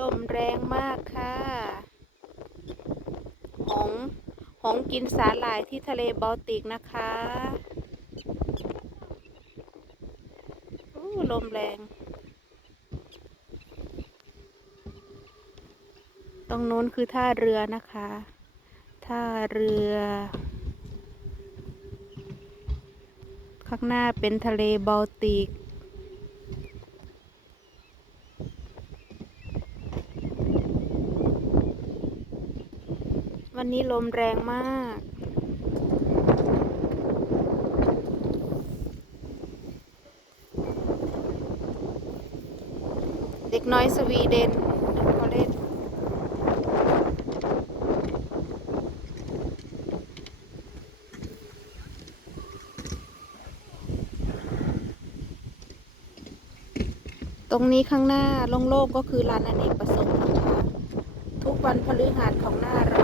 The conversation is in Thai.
ลมแรงมากค่ะหงหงกินสาหร่ายที่ทะเลบอลติกนะคะอู้ลมแรง ตรงนู้นคือท่าเรือนะคะ ท่าเรือ ข้างหน้าเป็นทะเลบอลติก วันนี้ลมแรงมาก เด็กน้อยสวีเดนเขาเล่นตรงนี้ข้างหน้าโล่งๆก็คือลานอเนกประสงค์นะคะ ทุกวันพฤหัสของหน้า